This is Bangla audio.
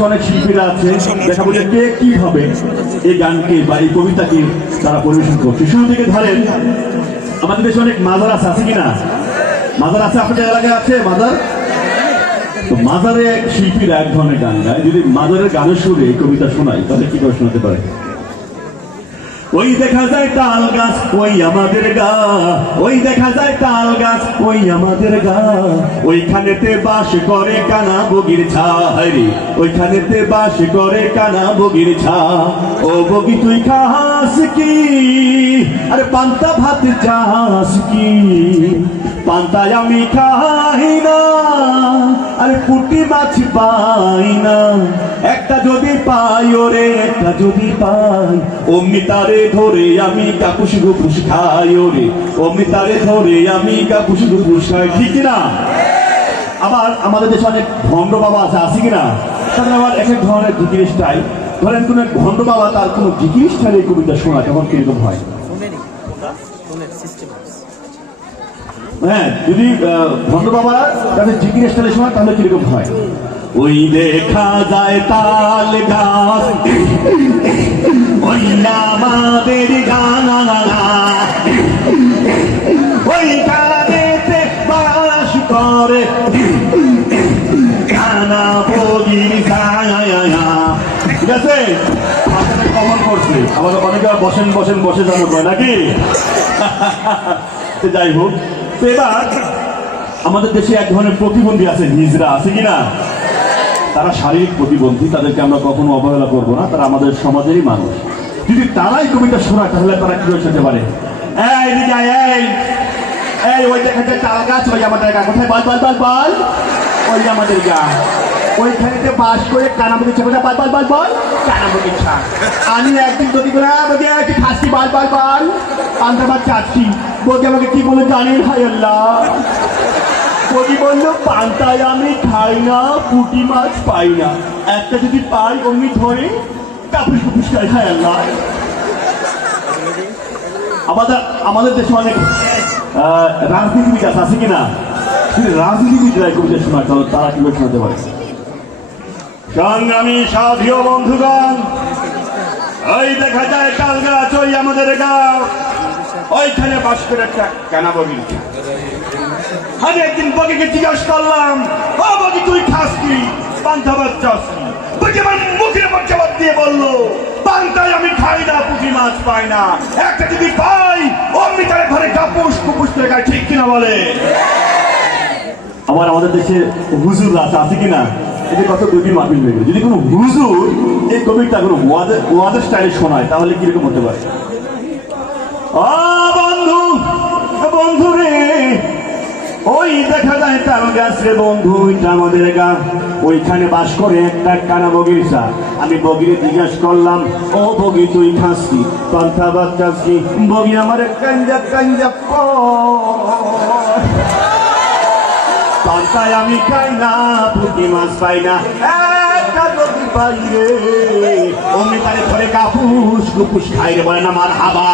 দেশে অনেক শিল্পীরা আছে, দেখা বলে কে কিভাবে এই গানকে বা এই কবিতাকে তারা পরিবেশন করছে। শুরু থেকে ধরেন, আমাদের দেশে অনেক মাজার আছে কিনা? মাজার আছে, আপনাদের এলাকায় আছে মাজার? তো মাজারে শিল্পীরা এক ধরনের গান গায়। যদি মাজারের গানের সুরে এই কবিতা শোনায় তাহলে কি করে শোনাতে পারে? ওই দেখা যায় তাল গাছ ওই আমাদের গা, ওই দেখা যায় তাল গাছ ওই আমাদের গা, ওইখানেতে বাস করে কানা বগির ছা। হরি ওইখানেতে বাস করে কানা বগির ছা। ও বগি তুই খাস কি? আরে পান্তা ভাত চাস কি? পান্তায় আমি খাই না, আরে পুঁটি মাছ পাই না। একটা যদি পাই ওরে একটা যদি পাই, অমনি তারে ধরে আমি কাপুস গুপুস খাই। ওরে অমনি তারে ধরে আমি কাপুস গুপুস খাই, ঠিক কিনা? আবার আমাদের দেশে অনেক ভণ্ড বাবা আছে কিনা? তাদের আবার এক এক ধরনের জিকির স্টাইল। ধরেন কোন এক ভণ্ড বাবা তার কোন জিকির স্টাইলের কবিতা শোনা তখন কিরকম হয়? হ্যাঁ, যদি ভণ্ড বাবা তাদের জিকির স্টাইলে শোনা তাহলে কিরকম হয়? ওই দেখা যায় তাল গাছ ওই আমাদের গানা, ওই গানেতে বাস করে গানা বগির ছায়া। ঠিক আছে, কমন করছে। আবার অনেকে বসেন বসেন বসে যাবো নাকি? যাই হোক, এবার আমাদের দেশে এক ধরনের প্রতিবন্ধী আছে, হিজড়া আছে কিনা? তারা শারীরিক প্রতিবন্ধী, তাদেরকে আমরা কখনো অবহেলা করবো না, তারা আমাদের সমাজেরই মানুষ। যদি তারাই কবিতা শোনায় তাহলে তারা কি শুনতে পারে? এই ওই দেখা যায় তাল গাছ ওই আমাদের গা, কোথায় বল বল বল বল, ওই আমাদের গা, ওইখানে বাস করে কানামুখী ছা। কোথায় বল বল বল বল, কানামুখী ছা। আমি একদিন যদি বলে বলি একটি খাসি বল বল বল, পান্তাভাত চাচ্ছি। বলি আমাকে কি বলে জানেন? হায় আল্লাহ, বলি বললো পান্তায় আমি খাই না, পুঁটি মাছ পাই না। একটা যদি পাই অমনি ধরে কাপুস কুপুস খাই। হায় আল্লাহ। আমাদের দেশে অনেক রাজনীতিবিদ আছে কিনা? রাজনীতিবিদরা কবিতা শোনায় তারা কিভাবে শোনাতে পারে? সংগ্রামী সাথী ও বন্ধুগণ, ওই দেখা যায় তাল গাছ ওই আমাদের গাঁও, ওইখানে বাস করে একটা কানা বগির ছা। আমি একদিন বগিকে জিজ্ঞাসা করলাম, ও বগি তুই খাস কি? পান্তা ভাত চাস কি? বগি আমার মুখের উপর জবাব দিয়ে বললো, পান্তায় আমি খাই না, পুঁটি মাছ পাই না। একটা যদি পাই অমনি তারে ঘরে কাপুস কুপুস করে খাই, ঠিক কিনা বলে? আবার আমাদের দেশে হুজুর আছে কিনা? এতে কত দুটি মাহফিল হয়ে গেল। যদি কোনো হুজুর এই কবিতা কোনো ওয়াজের স্টাইলে শোনায় তাহলে কিরকম হতে পারে? বন্ধু বন্ধু রে, ওই দেখা যায় তাল গাছ রে বন্ধু, ওইটা আমাদের গা, ওইখানে বাস করে একটা কানা বগির ছা। আমি বগিরে জিজ্ঞাসা করলাম, ও বগি তুই খাস কি? পান্তা ভাত খাস কি? বগি আমার কাঞ্জা কাঞ্জা পান্তায় আমি খাই না, পুঁটি মাছ পাই না। একটা যদি পাই রে অমনি তারে ধরে কাপুস কুপুস খাই রে, বলে না মার হাবা।